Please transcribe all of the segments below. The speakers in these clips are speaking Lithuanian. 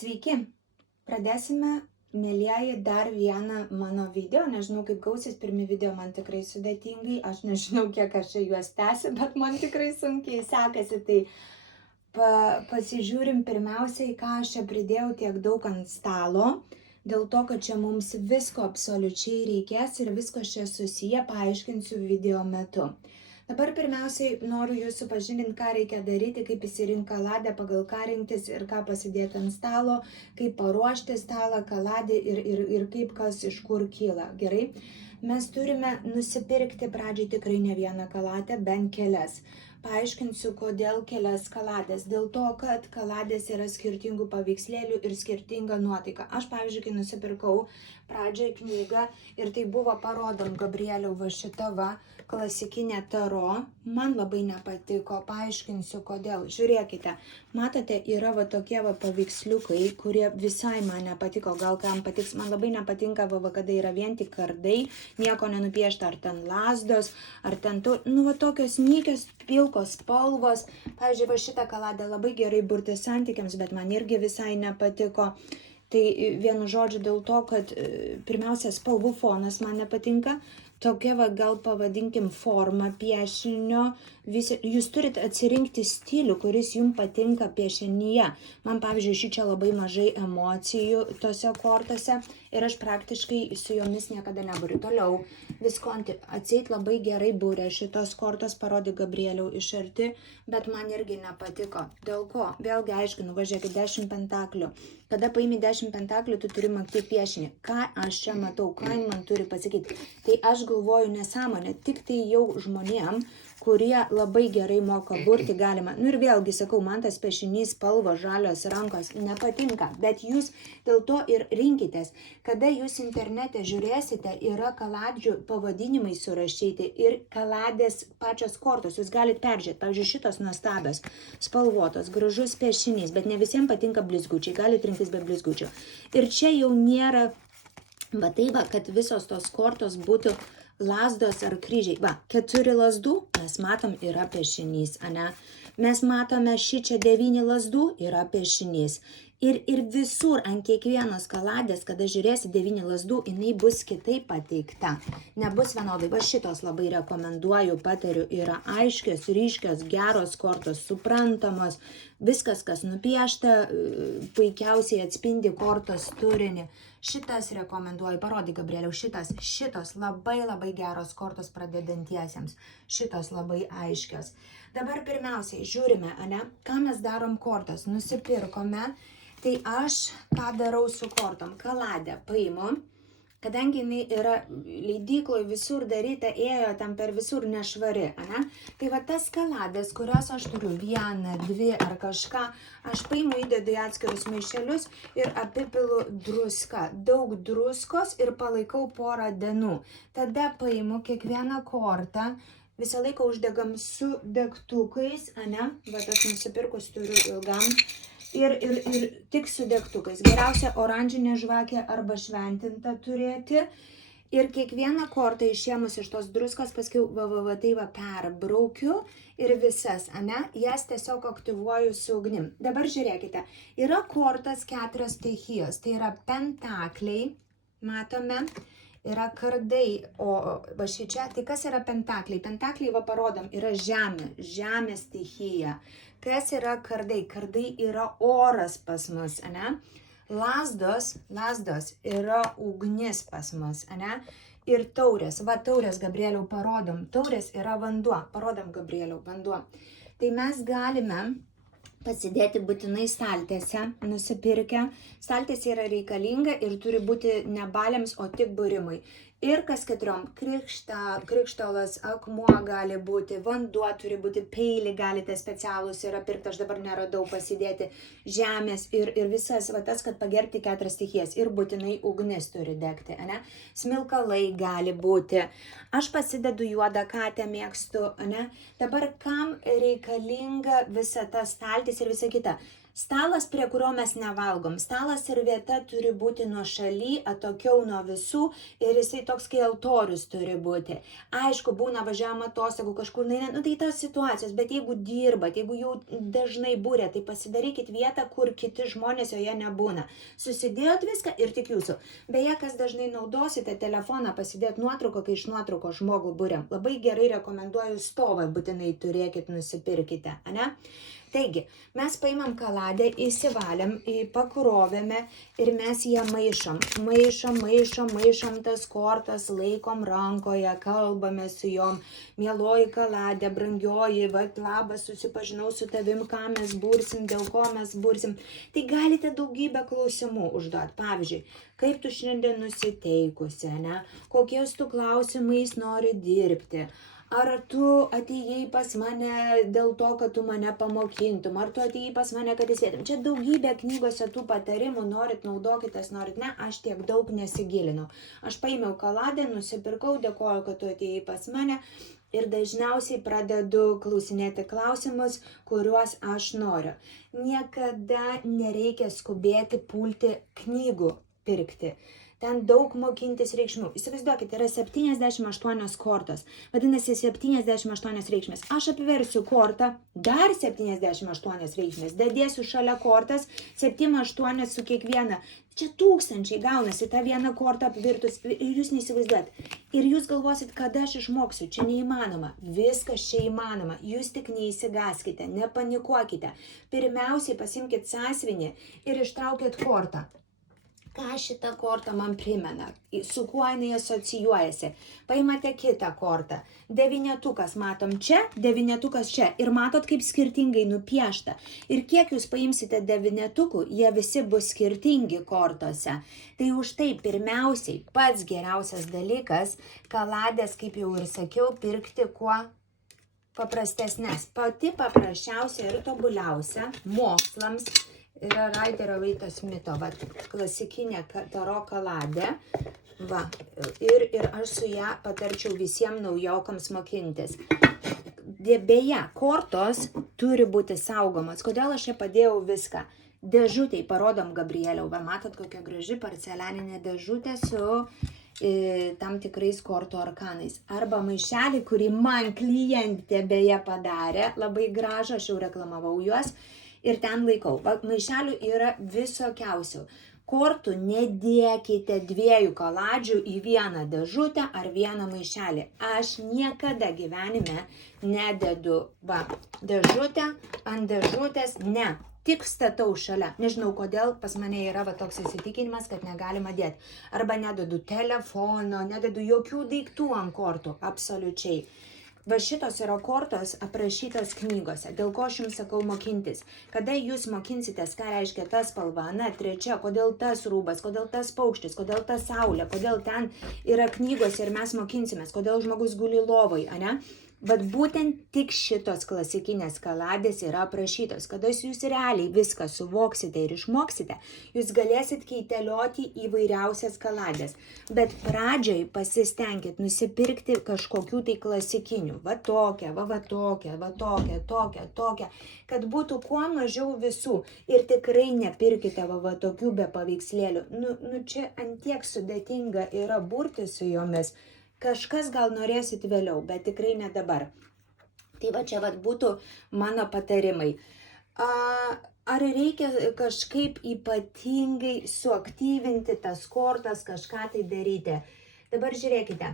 Sveiki! Pradėsime, mielieji, dar vieną mano video. Nežinau, kaip gausis, pirmi video man tikrai sudėtingai. Aš nežinau, kiek aš čia juos tęsiu, bet man tikrai sunkiai sekasi. Tai pasižiūrim pirmiausiai, ką aš čia pridėjau tiek daug ant stalo. Dėl to, kad čia mums visko absoliučiai reikės ir viskas čia susiję, paaiškinsiu video metu. Dabar pirmiausiai noriu jūs supažindinti, ką reikia daryti, kaip įsirinkti kaladę, pagal ką rinktis ir ką pasidėti ant stalo, kaip paruošti stalą, kaladį ir kaip kas iš kur kyla. Gerai? Mes turime nusipirkti pradžiai tikrai ne vieną kaladę, bent kelias. Paaiškinsiu, kodėl kelias kaladės. Dėl to, kad kaladės yra skirtingų paveikslėlių ir skirtinga nuotaika. Aš, pavyzdžiui, kai nusipirkau pradžiai knygą ir tai buvo parodom Gabrieliau va šita va klasikinė taro, man labai nepatiko, paaiškinsiu kodėl. Žiūrėkite, matote, yra va tokie va paveiksliukai, kurie visai man nepatiko, gal kam patiks. Man labai nepatinka va kada yra vien tik kardai, nieko nenupiešta, ar ten lazdos, ar ten va tokios nykios pilkos spalvos. Pavyzdžiui, va šitą kaladę labai gerai burti santykiams, bet man irgi visai nepatiko. Tai vienu žodžiu dėl to, kad pirmiausia spalvų fonas man nepatinka, tokia va gal pavadinkim forma piešinio, jūs turite atsirinkti stilių, kuris jums patinka piešinyje. Man pavyzdžiui šičia labai mažai emocijų tose kortose ir aš praktiškai su jomis niekada neburiu. Toliau, Viskonti atseit labai gerai būrė šitos kortos, parodė Gabrieliau iš arti, bet man irgi nepatiko. Dėl ko? Vėlgi aiškinu, važiuokit 10 pentaklių. Kada paimi 10 pentaklių, tu turi matyti piešinį. Ką aš čia matau, ką man turi pasakyti. Tai aš galvoju nesąmonę, tik tai jau žmonėm, kurie labai gerai moka burti galima. Nu ir vėlgi sakau, man tas piešinys spalvos žalios rankos nepatinka, bet jūs dėl to ir rinkitės. Kada jūs internete žiūrėsite, yra kaladžių pavadinimai surašyti ir kaladės pačios kortos. Jūs galite peržiūrėti, pavyzdžiui, šitos nuostabios, spalvotos, gražus piešinys, bet ne visiems patinka blizgučiai, galite rinktis be blizgučių. Ir čia jau nėra, va tai va, kad visos tos kortos būtų lazdos ar kryžiai. Va, 4 lazdų, mes matom, yra piešinys, ane? Mes matome šičia 9 lazdų, yra piešinys. Ir visur ant kiekvienos kaladės, kada žiūrėsi 9 lazdų, jinai bus kitaip pateikta. Nebus vienodai. Va šitos labai rekomenduoju, patariu, yra aiškios, ryškios, geros kortos, suprantamos. Viskas, kas nupiešta, puikiausiai atspindi kortos turinį. Šitas rekomenduoju, parodyk Gabrieliau, šitos labai geros kortos pradedantiesiems. Šitos labai aiškios. Dabar pirmiausiai žiūrime, ane, ką mes darom kortos. Nusipirkome. Tai aš ką darau su kortom? Kaladę paimu, kadangi jinai yra leidykloje visur daryta, ėjo ten per visur nešvari, ane? Tai va tas kaladės, kurios aš turiu 1, 2 ar kažką, aš paimu, įdedu į atskirus maišelius ir apipilu druską. Daug druskos ir palaikau porą dienų. Tada paimu kiekvieną kortą, visą laiką uždegam su degtukais, ane? Va tas nusipirkus turiu ilgam. Ir tik su degtukais. Geriausia oranžinė žvakė arba šventinta turėti. Ir kiekvieną kortą išėmus iš tos druskos, paskui tai va perbraukiu ir visas, ane, jas tiesiog aktyvuoju su ugnim. Dabar žiūrėkite, yra kortas 4 stichijos, tai yra pentakliai, matome, yra kardai, o va šičia, tai kas yra pentakliai? Pentakliai va parodom, yra žemė stichija. Kas yra kardai? Kardai yra oras pas mus, ane? Lazdos yra ugnis pas mus, ane? Ir taurės, va taurės, Gabrieliau, parodom. Taurės yra vanduo, parodom, Gabrieliau, vanduo. Tai mes galime pasidėti būtinai staltiese, nusipirkę. Staltiesė yra reikalinga ir turi būti ne baliams, o tik būrimui. Ir kas 4, krikštolas, akmuo gali būti, vanduo turi būti, peilį galite specialūs yra pirkti, aš dabar neradau pasidėti, žemės ir visas, va tas, kad pagerti 4 stichijas. Ir būtinai ugnis turi degti, ane? Smilkalai gali būti. Aš pasidedu juodą katę, mėgstu, ane? Dabar kam reikalinga visa ta staltis ir visa kita? Stalas, prie kurio mes nevalgom. Stalas ir vieta turi būti nuošaly, atokiau nuo visų ir jisai toks kai altorius turi būti. Aišku, būna važiavama atostogų kažkur, nu tai tos situacijos, bet jeigu dirbat, jeigu jau dažnai būrė, tai pasidarykit vietą, kur kiti žmonės joje nebūna. Susidėjot viską ir tik jūsų. Beje, kas dažnai naudosite telefoną, pasidėt nuotrauką, kai iš nuotraukos žmogų būrėm. Labai gerai rekomenduoju stovą, būtinai turėkit, nusipirkite, ane? Taigi, mes paimam kaladę, įsivalėm, pakrovėme ir mes ją maišom. Maišom tas kortas, laikom rankoje, kalbame su jom. Mieloji kaladė, brangioji, labas, susipažinau su tavim, ką mes bursim, dėl ko mes bursim. Tai galite daugybę klausimų užduoti. Pavyzdžiui, kaip tu šiandien nusiteikusi, ne? Kokiais tu klausimais nori dirbti? Ar tu atėjai pas mane dėl to, kad tu mane pamokintum, ar tu atėjai pas mane, kad įsėtum. Čia daugybė knygose tų patarimų, norit naudokitės, norit ne, aš tiek daug nesigilinau. Aš paėmiau kaladę, nusipirkau, dėkoju, kad tu atėjai pas mane ir dažniausiai pradedu klausinėti klausimus, kuriuos aš noriu. Niekada nereikia skubėti pulti knygų pirkti. Ten daug mokintis reikšmių. Įsivaizduokit, yra 78 kortos. Vadinasi, 78 reikšmės. Aš apversiu kortą, dar 78 reikšmės. Dadėsiu šalia kortas, 7-8 su kiekviena. Čia tūkstančiai gaunasi tą vieną kortą apvirtus ir jūs neįsivaizduojat. Ir jūs galvosit, kada aš išmoksiu. Čia neįmanoma. Viskas čia įmanoma. Jūs tik neįsigaskite, nepanikuokite. Pirmiausiai pasimkit sąsiuvinį ir ištraukit kortą. Ką šitą kortą man primena, su kuo jinai asocijuojasi. Paimate kitą kortą. Devynetukas matom čia, devynetukas čia. Ir matot, kaip skirtingai nupiešta. Ir kiek jūs paimsite devynetukų, jie visi bus skirtingi kortose. Tai už tai pirmiausiai pats geriausias dalykas, kaladės, kaip jau ir sakiau, pirkti kuo paprastesnės. Pati paprasčiausia ir tobuliausia mokslams yra Raiderio Veito Smito, klasikinė taro kaladė. Ir aš su ją patarčiau visiems naujokams mokintis. Beje, kortos turi būti saugomos. Kodėl aš čia padėjau viską? Dėžutėj parodom Gabrieliau. Matot, kokia graži porcelianinė dėžutė su tam tikrais kortų arkanais. Arba maišelį, kurį man klientė beje padarė. Labai gražu, aš jau reklamavau juos. Ir ten laikau. Maišelių yra visokiausių. Kortų nedėkite 2 kaladžių į vieną dėžutę ar vieną maišelį. Aš niekada gyvenime nededu dėžutę ant dėžutės, ne. Tik statau šalia. Nežinau kodėl, pas mane yra toks įsitikinimas, kad negalima dėti. Arba nededu telefono, nededu jokių daiktų ant kortų. Absoliučiai. Šitos yra kortos aprašytos knygose, dėl ko aš jums sakau mokintis. Kada jūs mokinsitės, ką reiškia ta spalva, trečia, kodėl tas rūbas, kodėl tas paukštis, kodėl ta saulė, kodėl ten yra knygose ir mes mokinsimės, kodėl žmogus guli lovoj, ane? Bet būtent tik šitos klasikinės kaladės yra aprašytos. Kada jūs realiai viską suvoksite ir išmoksite, jūs galėsit keitelioti įvairiausias kaladės. Bet pradžioj pasistengit nusipirkti kažkokių tai klasikinių. Tokią, tokią, kad būtų kuo mažiau visų. Ir tikrai nepirkite tokių be paveikslėlių. Čia antiek sudėtinga yra burti su jomis. Kažkas gal norėsit vėliau, bet tikrai ne dabar. Tai čia būtų mano patarimai. Ar reikia kažkaip ypatingai suaktyvinti tas kortas, kažką tai daryti? Dabar žiūrėkite.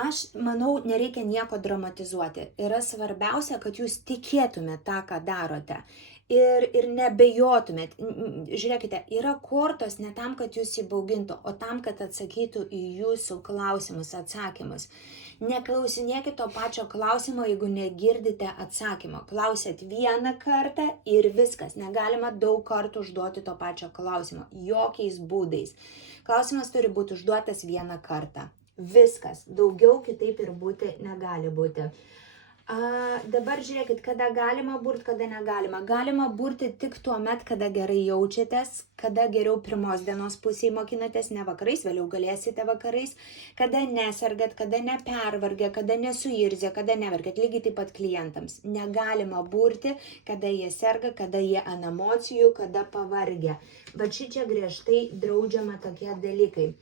Aš manau, nereikia nieko dramatizuoti. Yra svarbiausia, kad jūs tikėtumėte tą, ką darote. Ir nebejotumėt. Žiūrėkite, yra kortos ne tam, kad jūs įbaugintų, o tam, kad atsakytų į jūsų klausimus, atsakymus. Neklausinėkit to pačio klausimo, jeigu negirdite atsakymo. Klausėt vieną kartą ir viskas. Negalima daug kartų užduoti to pačio klausimo. Jokiais būdais. Klausimas turi būti užduotas vieną kartą. Viskas. Daugiau kitaip ir būti negali būti. Dabar žiūrėkit, kada galima burti, kada negalima. Galima burti tik tuo met, kada gerai jaučiatės, kada geriau pirmos dienos pusėje mokinatės, ne vakarais, vėliau galėsite vakarais, kada nesergat, kada nepervargę, kada nesuirzė, kada nevergat, lygiai taip pat klientams. Negalima burti, kada jie serga, kada jie ant emocijų, kada pavargę. Bet šičia griežtai draudžiama tokie dalykai.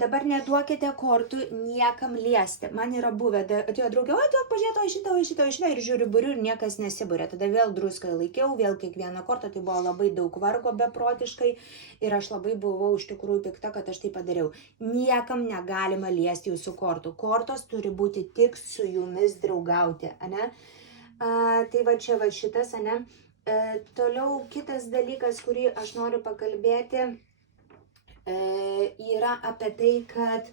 Dabar neduokite kortų niekam liesti. Man yra buvę, atėjo draugė, o duok pažiūrėti, o šitą, ir žiūriu buriu ir niekas nesibūrė. Tada vėl druskai laikiau, vėl kiekvieną kortą, tai buvo labai daug vargo beprotiškai ir aš labai buvau iš tikrųjų pikta, kad aš tai padariau. Niekam negalima liesti jūsų kortų. Kortos turi būti tik su jumis draugauti, ane? Tai va čia va šitas, ane? Toliau kitas dalykas, kurį aš noriu pakalbėti, yra apie tai, kad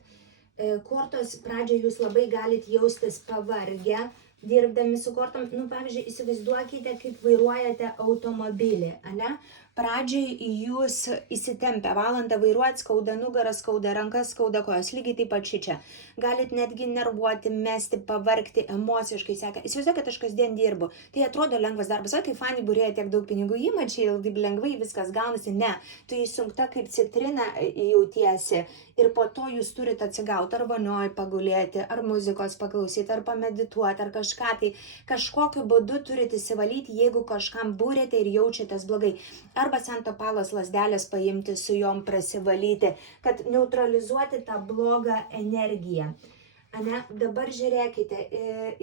kortos pradžioje jūs labai galite jaustis pavargę, dirbdami su kortom. Pavyzdžiui, įsivaizduokite, kaip vairuojate automobilį, ane? Pradžiai jūs įsitempę, valandą vairuojat, skauda nugarą, skauda rankas, skauda kojas, lygiai taip pat šičia. Galit netgi nervuoti, mesti, pavargti, emociškai seka. Įsivaizduokit, aš kasdien dirbu. Tai atrodo lengvas darbas, kai fani būrėja tiek daug pinigų įmačiai, taip lengvai viskas gaunasi. Ne, tu įsunkta kaip citrina jautiesi ir po to jūs turite atsigauti ar vonioj pagulėti, ar muzikos paklausyti, ar pamedituoti, ar kažką. Tai kažkokiu būdu turite įsivalyti, jeigu kažkam būrėte ir jaučiatės blogai. Arba Santo Palos lazdelės paimti, su jom prasivalyti, kad neutralizuoti tą blogą energiją. Ane? Dabar žiūrėkite,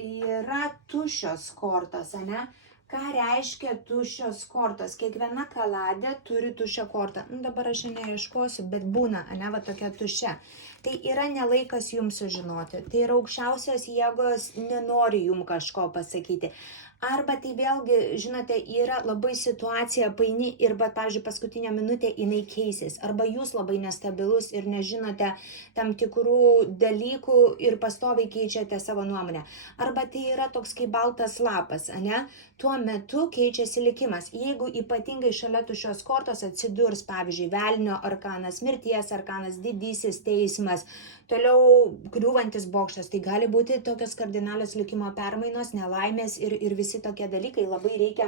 yra tuščios kortos, ane? Ką reiškia tuščios kortos? Kiekviena kaladė turi tuščią kortą. Dabar aš neieškosiu, bet būna, ane, va tokia tuščia. Tai yra nelaikas jums sužinoti. Tai yra aukščiausios jėgos, nenori jums kažko pasakyti. Arba tai vėlgi, žinote, yra labai situacija paini ir, pavyzdžiui, paskutinę minutę jinai keisis. Arba jūs labai nestabilus ir nežinote tam tikrų dalykų ir pastoviai keičiate savo nuomonę. Arba tai yra toks kaip baltas lapas, ane? Tuo metu keičiasi likimas. Jeigu ypatingai šalia tuščios kortos atsidurs, pavyzdžiui, velnio arkanas, mirties arkanas, didysis teismas, toliau griūvantis bokštas, tai gali būti tokios kardinalios likimo permainos, nelaimės ir visi tokie dalykai, labai reikia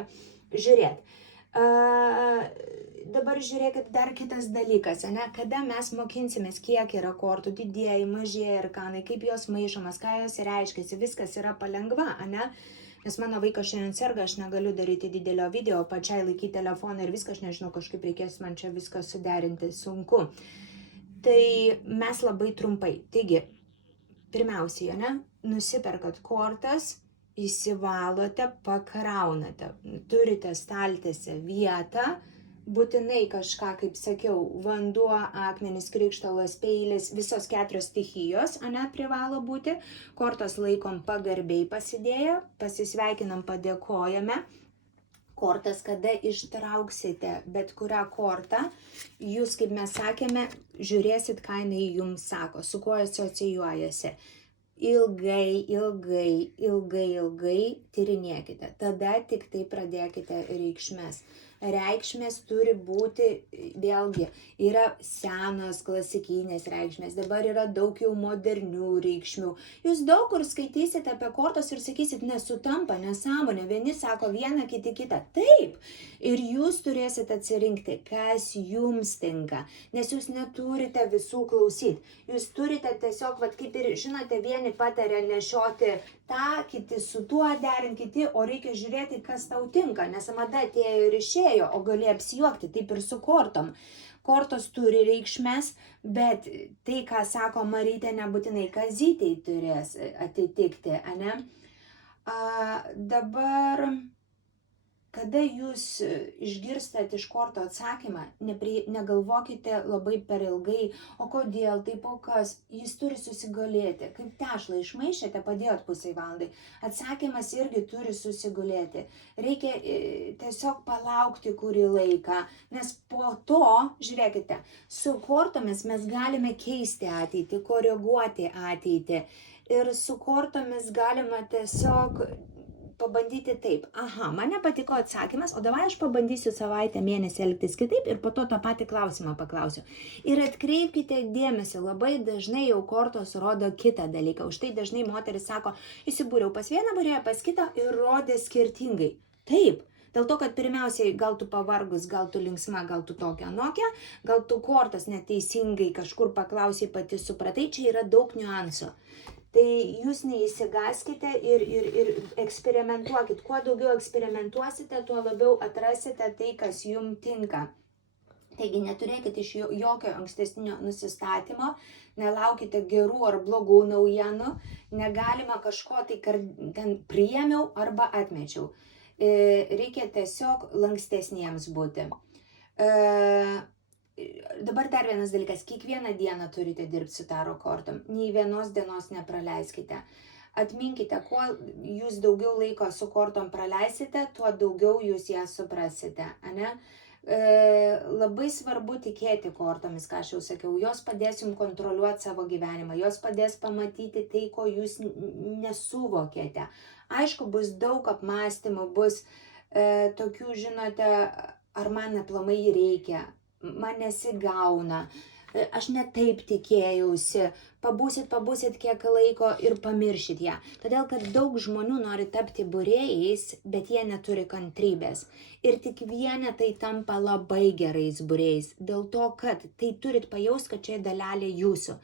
žiūrėti. Dabar žiūrėkit dar kitas dalykas, ane? Kada mes mokinsimės, kiek yra kortų, didieji, mažieji arkanai, kaip jos maišomas, ką jos reiškiasi, viskas yra palengva, ane? Nes mano vaikas šiandien serga, aš negaliu daryti didelio video, pačiai laikyti telefoną ir viską, aš nežinau, kažkaip reikės man čia viską suderinti, sunku. Tai mes labai trumpai. Taigi, pirmiausiai, ne, nusiperkat kortas, įsivalote, pakraunate. Turite staltiese vietą, būtinai kažką, kaip sakiau, vanduo, akmenys, krikštalas, peilis, visos 4 stichijos, ane, privalo būti. Kortos laikom pagarbiai pasidėję, pasisveikinam, padėkojame. Kortas, kada ištrauksite bet kurią kortą, jūs, kaip mes sakėme, žiūrėsit, ką jinai jums sako, su kuo asocijuojasi. Ilgai tyrinėkite. Tada tik tai pradėkite reikšmes. Reikšmės turi būti, vėlgi, yra senos klasikinės reikšmės, dabar yra daug jau modernių reikšmių. Jūs daug kur skaitysite apie kortas ir sakysit, nesutampa, nesąmonė, vieni sako vieną, kiti kitą. Taip, ir jūs turėsit atsirinkti, kas jums tinka, nes jūs neturite visų klausyti. Jūs turite tiesiog, kaip ir žinote, vieni patarė nešioti tą, kiti su tuo derint, kiti, o reikia žiūrėti, kas tau tinka, nes mada atėjo ir išėjo, o gali apsijuokti, taip ir su kortom. Kortos turi reikšmes, bet tai, ką sako Marytė, nebūtinai kazytei turės atitikti, ane? Dabar, kada jūs išgirstat iš korto atsakymą, negalvokite labai per ilgai, o kodėl, taip o kas, jis turi susigulėti. Kaip tešlą išmaišėte, padėjot pusei valandai. Atsakymas irgi turi susigulėti. Reikia tiesiog palaukti kurį laiką, nes po to, žiūrėkite, su kortomis mes galime keisti ateitį, koreguoti ateitį. Ir su kortomis galima tiesiog pabandyti taip. Aha, man nepatiko atsakymas, o davai aš pabandysiu savaitę, mėnesį elgtis kitaip ir po to tą patį klausimą paklausiu. Ir atkreipkite dėmesį, labai dažnai jau kortos rodo kitą dalyką. Už tai dažnai moteris sako, įsibūriau pas vieną būrėją, pas kitą ir rodė skirtingai. Taip. Dėl to, kad pirmiausiai gal tu pavargus, gal tu linksma, gal tu tokia anokia, gal tu kortas neteisingai kažkur paklausiai pati supratai, čia yra daug niuansų. Tai jūs neįsigaskite ir eksperimentuokit. Kuo daugiau eksperimentuosite, tuo labiau atrasite tai, kas jums tinka. Taigi neturėkite iš jokio ankstesnio nusistatymo, nelaukite gerų ar blogų naujienų, negalima kažko tai ten priėmiau arba atmečiau. Reikia tiesiog lankstesniems būti. Dabar dar vienas dalykas, kiekvieną dieną turite dirbti su taro kortom, nei vienos dienos nepraleiskite. Atminkite, kuo jūs daugiau laiko su kortom praleisite, tuo daugiau jūs ją suprasite, ane? Labai svarbu tikėti kortomis, ką aš jau sakiau, jos padės jums kontroliuoti savo gyvenimą, jos padės pamatyti tai, ko jūs nesuvokėte. Aišku, bus daug apmąstymų, bus tokių, žinote, ar man aplamai reikia, man nesigauna, aš ne taip tikėjausi, pabūsit kiek laiko ir pamiršit ją. Todėl, kad daug žmonių nori tapti būrėjais, bet jie neturi kantrybės. Ir tik vienetai tampa labai gerais būrėjais. Dėl to, kad tai turit pajaust, kad čia dalelė jūsų.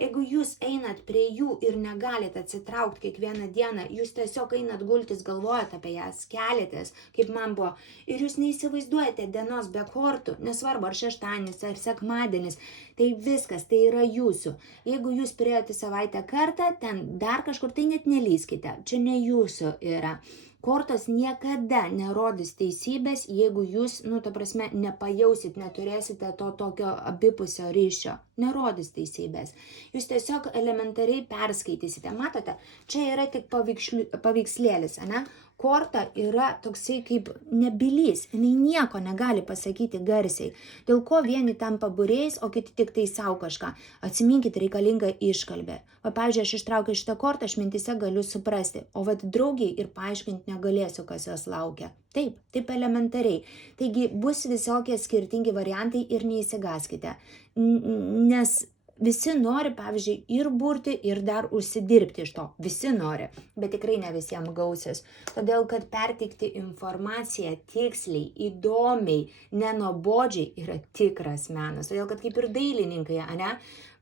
Jeigu jūs einat prie jų ir negalit atsitraukti kiekvieną dieną, jūs tiesiog einat gultis, galvojat apie jas, keliatės, kaip man buvo. Ir jūs neįsivaizduojate dienos be kortų, nesvarbu ar šeštadienis, ar sekmadienis. Tai viskas, tai yra jūsų. Jeigu jūs priėjote savaitę kartą, ten dar kažkur, tai net nelyskite. Čia ne jūsų yra. Kortos niekada nerodys teisybės, jeigu jūs, nepajausit, neturėsite to tokio abipusio ryšio. Nerodys teisybės. Jūs tiesiog elementariai perskaitysite. Matote, čia yra tik paveikslėlis, ane? Korta yra toksai kaip nebylys, jinai nieko negali pasakyti garsiai. Dėl ko vieni tampa būrėjais, o kiti tik tai savo kažką. Atsiminkit, reikalinga iškalbė. O pavyzdžiui, aš ištraukiu šitą kortą, aš mintise galiu suprasti, o draugiai ir paaiškinti negalėsiu, kas jos laukia. Taip elementariai. Taigi bus visokie skirtingi variantai ir neįsigaskite. Nes visi nori, pavyzdžiui, ir burti, ir dar užsidirbti iš to. Visi nori, bet tikrai ne visiems gausis. Todėl, kad perteikti informaciją tiksliai, įdomiai, nenuobodžiai yra tikras menas. Todėl, kad kaip ir dailininkai, ane,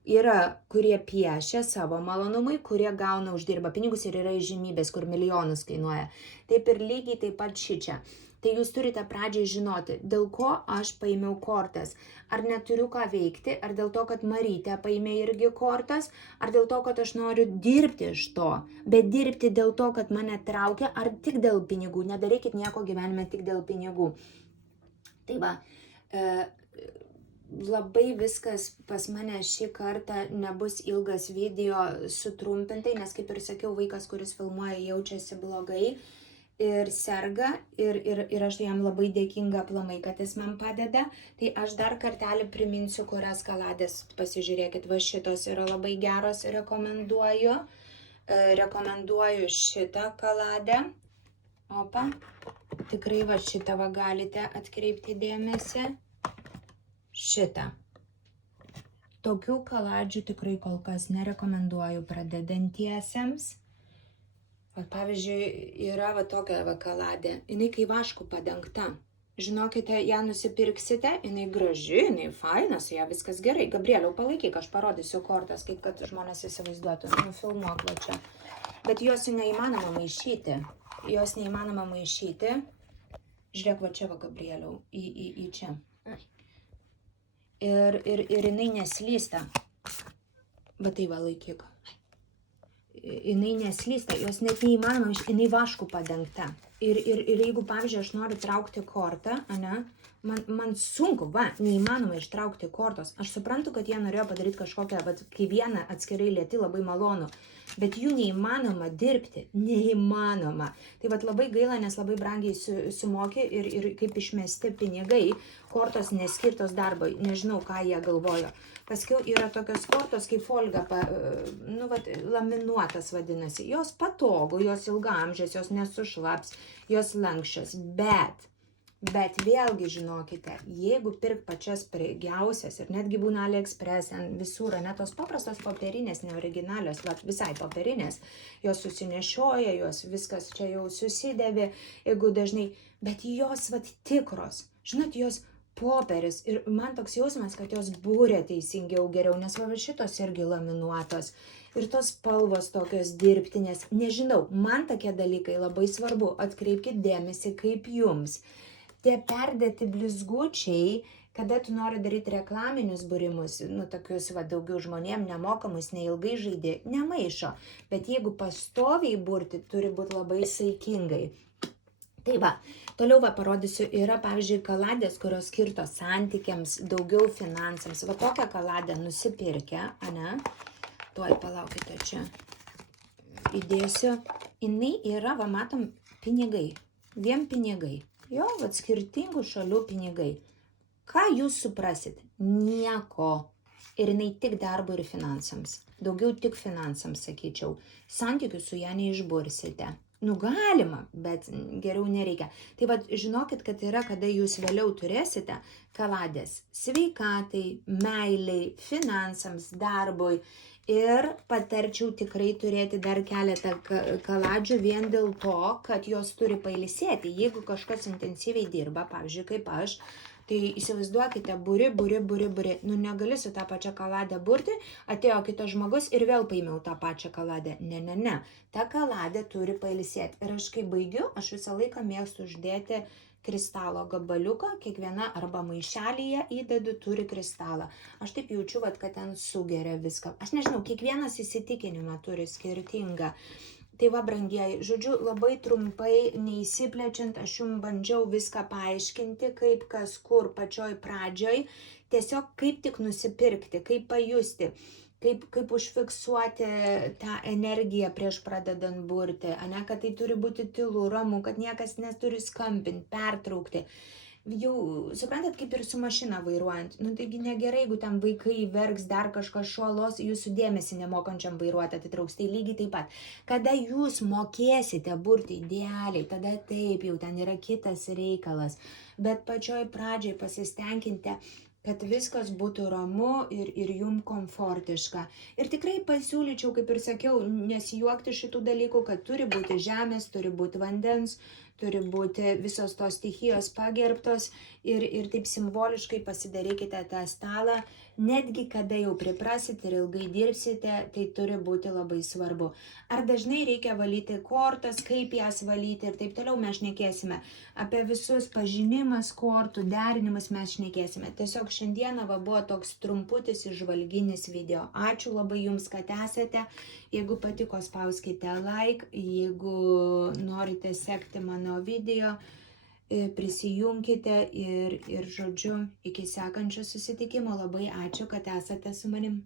yra, kurie piešia savo malonumui, kurie gauna, uždirba pinigus ir yra įžymybės, kur milijonus kainuoja. Taip ir lygiai taip pat šičia. Tai jūs turite pradžiai žinoti, dėl ko aš paėmiau kortas. Ar neturiu ką veikti, ar dėl to, kad Marytė paėmė irgi kortas, ar dėl to, kad aš noriu dirbti iš to. Bet dirbti dėl to, kad mane traukia, ar tik dėl pinigų. Nedarykit nieko gyvenime tik dėl pinigų. Tai va, labai viskas pas mane šį kartą nebus ilgas video sutrumpintai, nes kaip ir sakiau, vaikas, kuris filmuoja, jaučiasi blogai. Ir serga, ir aš jam labai dėkinga aplamai, kad jis man padeda. Tai aš dar kartelį priminsiu, kurias kaladės pasižiūrėkit. Va šitos yra labai geros, rekomenduoju. Rekomenduoju šitą kaladę. Opa, tikrai va šitą va galite atkreipti dėmesį. Šitą. Tokių kaladžių tikrai kol kas nerekomenduoju pradedantiesiems. Pavyzdžiui, yra tokia kaladė, jinai kai vašku padengta. Žinokite, ją nusipirksite, jinai graži, jinai faina, su ją viskas gerai. Gabrieliau, palaikyk, aš parodysiu kortas, kaip kad žmonės įsivaizduotų. Nufilmuok va čia. Bet jos neįmanoma maišyti. Žiūrėk, va čia va, Gabrieliau, į čia. Ir jinai neslysta. Va tai va, laikyk. Jinai neslysta, jos net neįmanoma, jinai vašku padengta. Ir jeigu, pavyzdžiui, aš noriu traukti kortą, ane, man sunku, neįmanoma ištraukti kortos. Aš suprantu, kad jie norėjo padaryti kažkokią, kai vieną atskirai lieti labai malonu, bet jų neįmanoma dirbti, neįmanoma. Tai labai gaila, nes labai brangiai sumoki ir kaip išmesti pinigai, kortos neskirtos darbui, nežinau, ką jie galvojo. Paskiau yra tokios kortos, kaip folga, laminuotas vadinasi. Jos patogu, jos ilgaamžės, jos nesušlaps, jos lankščios, bet vėlgi žinokite, jeigu pirk pačias pigiausias ir netgi būna AliExpress, visur, tos paprastos popierinės, neoriginalios, visai popierinės, jos susinešioja, jos viskas čia jau susidėvi, jeigu dažnai, bet jos tikros, žinot, jos popieris ir man toks jausmas, kad jos būrė teisingiau geriau, nes šitos irgi laminuotos ir tos spalvos tokios dirbtinės, nežinau, man tokie dalykai labai svarbu, atkreipkite dėmesį kaip jums. Tie perdėti blizgučiai, kada tu nori daryti reklaminius būrimus, tokius daugiau žmonėm nemokamus, neilgai žaidė, nemaišo, bet jeigu pastoviai burti, turi būti labai saikingai. Tai toliau parodysiu, yra pavyzdžiui kaladės, kurios skirtos santykiams, daugiau finansams. Tokią kaladę nusipirkę, tuoj palaukite čia, įdėsiu. Jinai yra, matom, pinigai, vien pinigai. Jo, skirtingų šalių pinigai. Ką jūs suprasit? Nieko. Ir jinai tik darbui ir finansams. Daugiau tik finansams, sakyčiau. Santykių su ją neišbursite. Galima, bet geriau nereikia. Tai žinokit, kad yra, kada jūs vėliau turėsite kaladės sveikatai, meiliai, finansams, darbui. Ir patarčiau tikrai turėti dar keletą kaladžių vien dėl to, kad jos turi pailsėti. Jeigu kažkas intensyviai dirba, pavyzdžiui, kaip aš, tai įsivaizduokite, buri. Negali su tą pačią kaladę burti, atėjo kitas žmogus ir vėl paėmiau tą pačią kaladę. Ne. Ta kaladė turi pailsėti. Ir aš kai baigiu, aš visą laiką mėgstu uždėti kristalo gabaliuką, kiekviena arba maišelyje įdedu turi kristalą. Aš taip jaučiu, kad ten sugeria viską. Aš nežinau, kiekvienas įsitikinimą turi skirtingą. Tai brangieji, žodžiu, labai trumpai, neįsiplečiant, aš jums bandžiau viską paaiškinti, kaip kas kur pačioj pradžioj, tiesiog kaip tik nusipirkti, kaip pajusti, kaip užfiksuoti tą energiją prieš pradedant burti, kad tai turi būti tylu, ramu, kad niekas neturi skambinti, pertraukti. Jau, suprantat, kaip ir su mašina vairuojant. Taigi negerai, jeigu ten vaikai verks, dar kažkas šuolos, jūsų dėmesį nemokančiam vairuoti atitrauks. Tai lygiai taip pat. Kada jūs mokėsite burti idealiai, tada taip, jau ten yra kitas reikalas. Bet pačioj pradžiai pasistenkite, kad viskas būtų ramu ir jum komfortiška. Ir tikrai pasiūlyčiau, kaip ir sakiau, nesijuokti šitų dalykų, kad turi būti žemės, turi būti vandens, turi būti visos tos stichijos pagerbtos ir taip simboliškai pasidarykite tą stalą. Netgi kada jau priprasit ir ilgai dirbsite, tai turi būti labai svarbu. Ar dažnai reikia valyti kortas, kaip jas valyti ir taip toliau mes šnekėsime. Apie visus pažinimas kortų, derinimus mes šnekėsime. Tiesiog šiandieną buvo toks trumputis įžvalginis video. Ačiū labai jums, kad esate. Jeigu patiko, spauskite like. Jeigu norite sekti mano video, prisijunkite ir žodžiu, iki sekančio susitikimo. Labai ačiū, kad esate su manim.